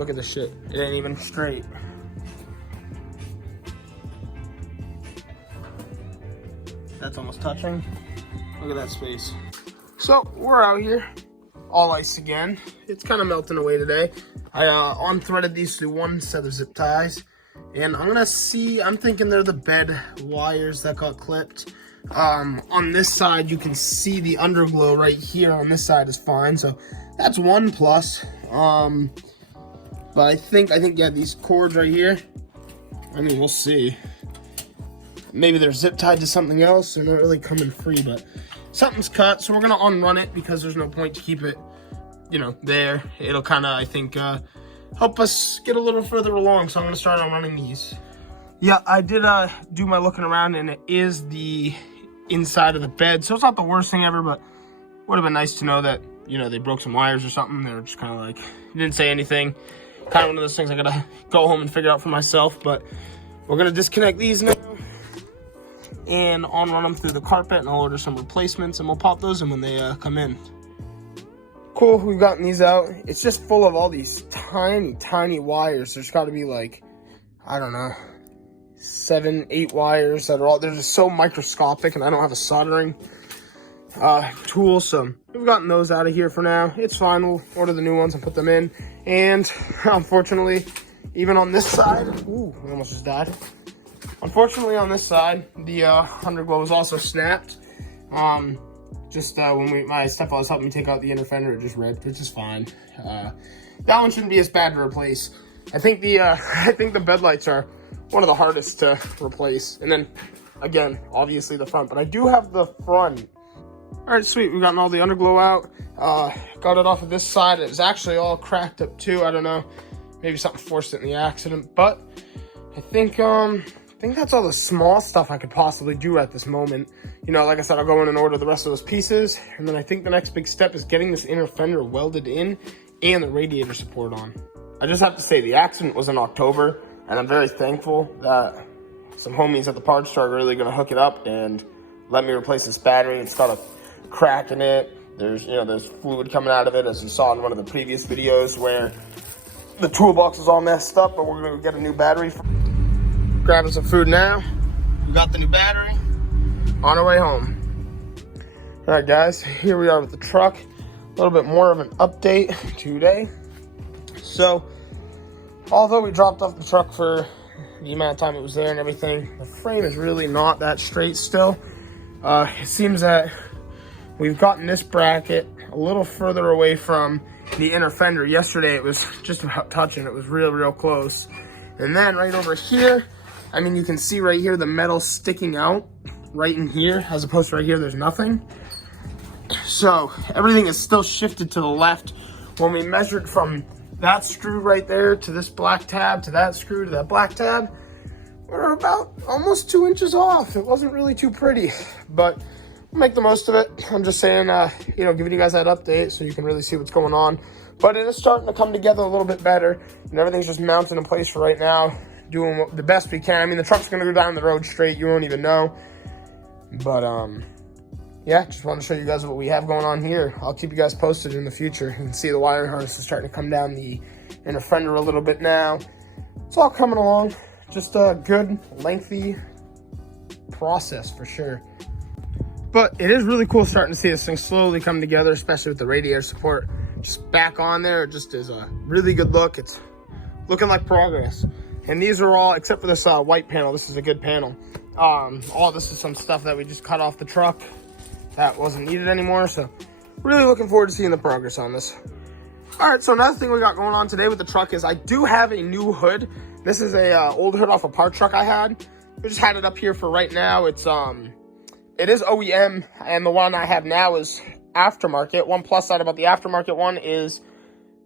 Look at this shit. It ain't even straight. That's almost touching. Look at that space. So we're out here, all ice again. It's kind of melting away today. I unthreaded these through one set of zip ties, and I'm thinking they're the bed wires that got clipped. On this side, you can see the underglow right here. On this side is fine, so that's one plus. But I think yeah, these cords right here, I mean, we'll see. Maybe they're zip tied to something else. They're not really coming free, but something's cut, so we're gonna unrun it because there's no point to keep it, you know, there. It'll kind of, I think, help us get a little further along, so I'm gonna start unrunning these. Yeah, I did do my looking around, and it is the inside of the bed, so it's not the worst thing ever, but would have been nice to know that, you know, they broke some wires or something. They were just kind of like, didn't say anything. Kind of one of those things I gotta go home and figure out for myself, but we're gonna disconnect these now and unrun them through the carpet, and I'll order some replacements, and we'll pop those in when they come in. Cool, we've gotten these out. It's just full of all these tiny wires. There's got to be like, I don't know, 7, 8 wires that are all, they're just so microscopic, and I don't have a soldering tool, so we've gotten those out of here for now. It's fine, we'll order the new ones and put them in. And unfortunately, even on this side, ooh, we almost just died. Unfortunately, on this side, the underglow was also snapped. When my stepfather was helping me take out the inner fender, it just ripped. It's just fine. That one shouldn't be as bad to replace. I think the bed lights are one of the hardest to replace. And then again, obviously the front, but I do have the front. All right, sweet. We've gotten all the underglow out. Got it off of this side. It was actually all cracked up too. I don't know. Maybe something forced it in the accident, but I think that's all the small stuff I could possibly do at this moment. You know, like I said, I'll go in and order the rest of those pieces. And then I think the next big step is getting this inner fender welded in and the radiator support on. I just have to say, the accident was in October, and I'm very thankful that some homies at the parts store are really gonna hook it up and let me replace this battery. It's got a crack in it. There's fluid coming out of it, as you saw in one of the previous videos where the toolbox is all messed up, but we're gonna get a new battery. Grabbing some food now. We got the new battery. On our way home. All right, guys, here we are with the truck. A little bit more of an update today. So, although we dropped off the truck for the amount of time it was there and everything, the frame is really not that straight still. It seems that we've gotten this bracket a little further away from the inner fender. Yesterday, it was just about touching. It was real close. And then right over here, I mean, you can see right here the metal sticking out right in here, as opposed to right here, there's nothing. So everything is still shifted to the left. When we measured from that screw right there to this black tab, to that screw, to that black tab, we're about almost 2 inches off. It wasn't really too pretty, but we'll make the most of it. I'm just saying, giving you guys that update so you can really see what's going on. But it is starting to come together a little bit better, and everything's just mounted in place for right now, doing the best we can. I mean, the truck's gonna go down the road straight, you won't even know. But yeah, just want to show you guys what we have going on here. I'll keep you guys posted in the future. You can see the wiring harness is starting to come down the inner fender a little bit now. It's all coming along. Just a good, lengthy process for sure. But it is really cool starting to see this thing slowly come together, especially with the radiator support just back on there. It just is a really good look. It's looking like progress. And these are all, except for this white panel, this is a good panel. All this is some stuff that we just cut off the truck that wasn't needed anymore. So really looking forward to seeing the progress on this. All right, so another thing we got going on today with the truck is I do have a new hood. This is a old hood off a part truck I had. We just had it up here for right now. It is OEM, and the one I have now is aftermarket. One plus side about the aftermarket one is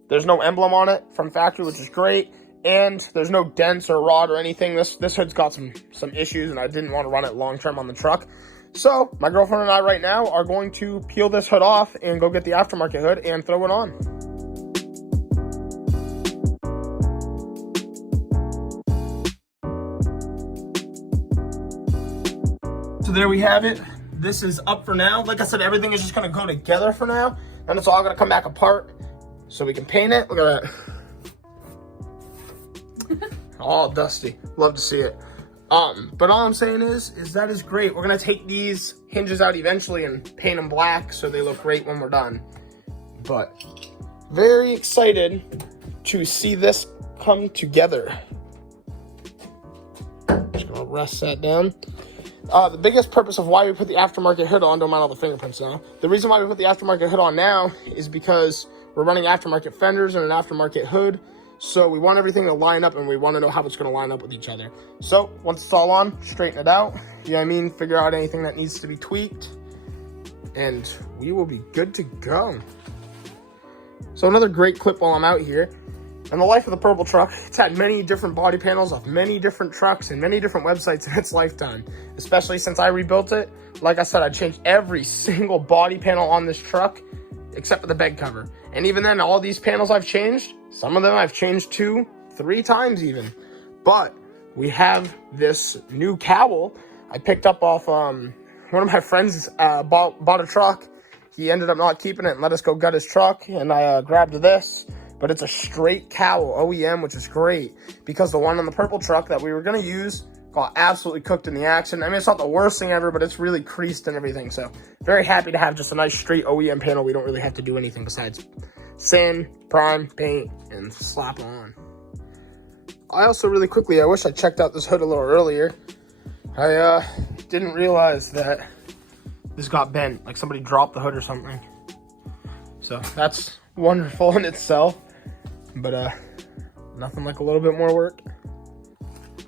there's no emblem on it from factory, which is great. And there's no dents or rot or anything. This hood's got some issues, and I didn't want to run it long term on the truck. So my girlfriend and I right now are going to peel this hood off and go get the aftermarket hood and throw it on. So there we have it. This is up for now. Like I said, everything is just gonna go together for now. And it's all gonna come back apart so we can paint it. Look at that. All dusty. Love to see it. But all I'm saying is that is great. We're gonna take these hinges out eventually and paint them black so they look great when we're done. But very excited to see this come together. Just gonna rest that down. The biggest purpose of why we put the aftermarket hood on, don't mind all the fingerprints now. The reason why we put the aftermarket hood on now is because we're running aftermarket fenders and an aftermarket hood. So we want everything to line up and we want to know how it's going to line up with each other. So once it's all on, straighten it out. You know what I mean? Figure out anything that needs to be tweaked. And we will be good to go. So another great clip while I'm out here. In the life of the purple truck, it's had many different body panels off many different trucks and many different websites in its lifetime. Especially since I rebuilt it. Like I said, I changed every single body panel on this truck except for the bed cover. And even then, all these panels I've changed, some of them I've changed 2, 3 times even. But we have this new cowl I picked up off one of my friends bought a truck. He ended up not keeping it and let us go gut his truck, and I grabbed this. But it's a straight cowl, OEM, which is great because the one on the purple truck that we were going to use got absolutely cooked in the action. I mean, it's not the worst thing ever, but it's really creased and everything. So very happy to have just a nice straight OEM panel. We don't really have to do anything besides sand, prime, paint, and slap on. I also really quickly, I wish I checked out this hood a little earlier. I didn't realize that this got bent, like somebody dropped the hood or something. So that's wonderful in itself, but nothing like a little bit more work.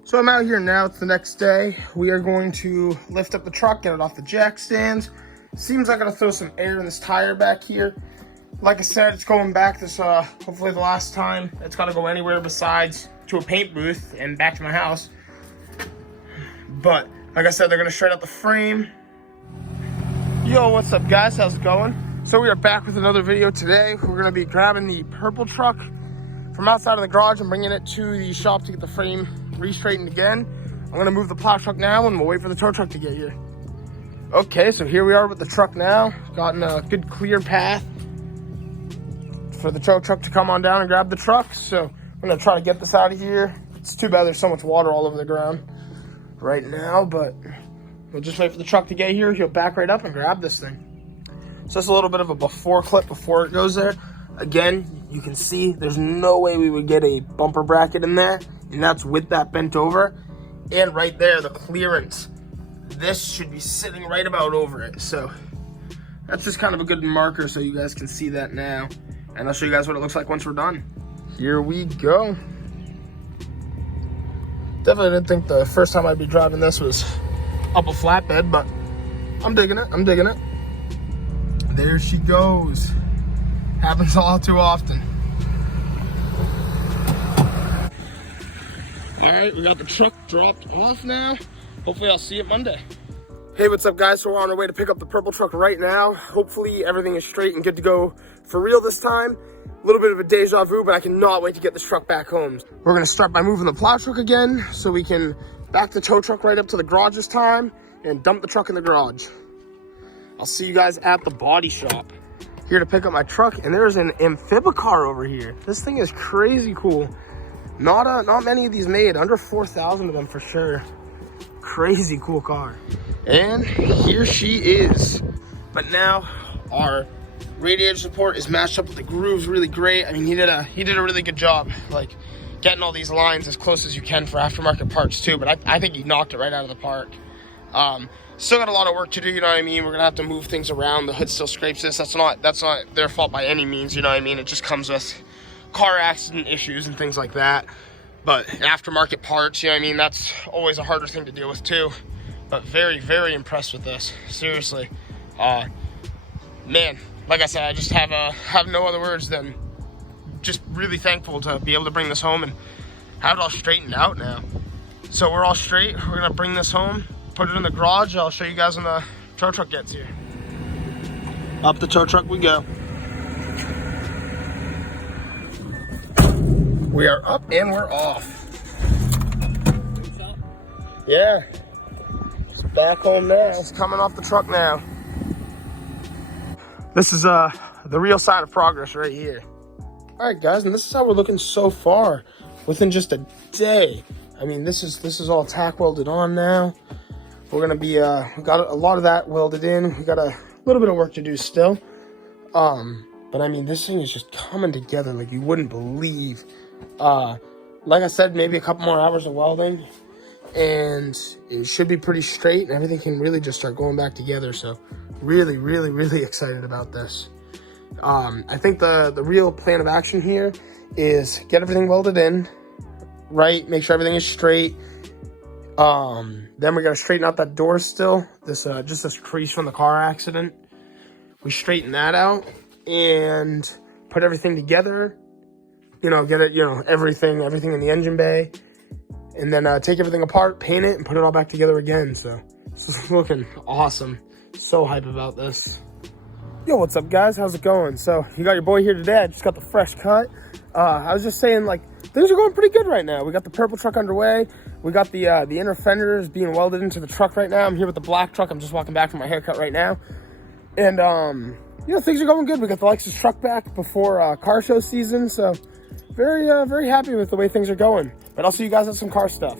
So I'm out here now. It's the next day. We are going to lift up the truck, get it off the jack stands. Seems like I'm gonna throw some air in this tire back here. Like I said, it's going back this hopefully the last time. It's gotta go anywhere besides to a paint booth and back to my house. But like I said, they're gonna shred out the frame. Yo, what's up guys? How's it going? So we are back with another video today. We're gonna be grabbing the purple truck from outside of the garage and bringing it to the shop to get the frame re-straightened again. I'm gonna move the plow truck now and we'll wait for the tow truck to get here. Okay, so here we are with the truck now. Gotten a good clear path for the tow truck to come on down and grab the truck. So I'm gonna try to get this out of here. It's too bad there's so much water all over the ground right now, but we'll just wait for the truck to get here. He'll back right up and grab this thing. So that's a little bit of a before clip before it goes there. Again, you can see there's no way we would get a bumper bracket in there, and that's with that bent over. And right there, the clearance, this should be sitting right about over it. So that's just kind of a good marker so you guys can see that now. And I'll show you guys what it looks like once we're done. Here we go. Definitely didn't think the first time I'd be driving this was up a flatbed, but I'm digging it, I'm digging it. There she goes. Happens all too often. All right, we got the truck dropped off now. Hopefully I'll see it Monday. Hey, what's up guys? So we're on our way to pick up the purple truck right now. Hopefully everything is straight and good to go for real this time. A little bit of a deja vu, but I cannot wait to get this truck back home. We're gonna start by moving the plow truck again so we can back the tow truck right up to the garage this time and dump the truck in the garage. I'll see you guys at the body shop. Here to pick up my truck, and there's an amphibicar over here. This thing is crazy cool. Not many of these made, under 4,000 of them for sure. Crazy cool car. And here she is. But now our radiator support is matched up with the grooves really great. I mean, he did a really good job, like getting all these lines as close as you can for aftermarket parts too. But I think he knocked it right out of the park. Still got a lot of work to do, you know what I mean? We're gonna have to move things around. The hood still scrapes this. That's not their fault by any means, you know what I mean? It just comes with car accident issues and things like that. But aftermarket parts, you know what I mean? That's always a harder thing to deal with too. But very, very impressed with this. Seriously. Man, like I said, I just have no other words than just really thankful to be able to bring this home and have it all straightened out now. So we're all straight. We're gonna bring this home, put it in the garage. I'll show you guys when the tow truck gets here. Up the tow truck we go. We are up and we're off. Yeah. It's back home now. It's coming off the truck now. This is the real sign of progress right here. All right, guys, and this is how we're looking so far. within just a day. I mean, this is all tack welded on now. We're gonna be we got a lot of that welded in. We got a little bit of work to do still. But I mean, this thing is just coming together like you wouldn't believe. Like I said, maybe a couple more hours of welding, and it should be pretty straight, and everything can really just start going back together. So really, really, really excited about this. I think the real plan of action here is get everything welded in, right? Make sure everything is straight. Then we gotta straighten out that door still. This just this crease from the car accident. We straighten that out and put everything together. You know, get it, you know, everything in the engine bay, and then take everything apart, paint it, and put it all back together again. So this is looking awesome. So hype about this. Yo, what's up, guys? How's it going? So you got your boy here today. I just got the fresh cut. I was just saying, like, things are going pretty good right now. We got the purple truck underway. We got the inner fenders being welded into the truck right now. I'm here with the black truck. I'm just walking back from my haircut right now. And, you know, things are going good. We got the Lexus truck back before car show season. So very, very happy with the way things are going. But I'll see you guys at some car stuff.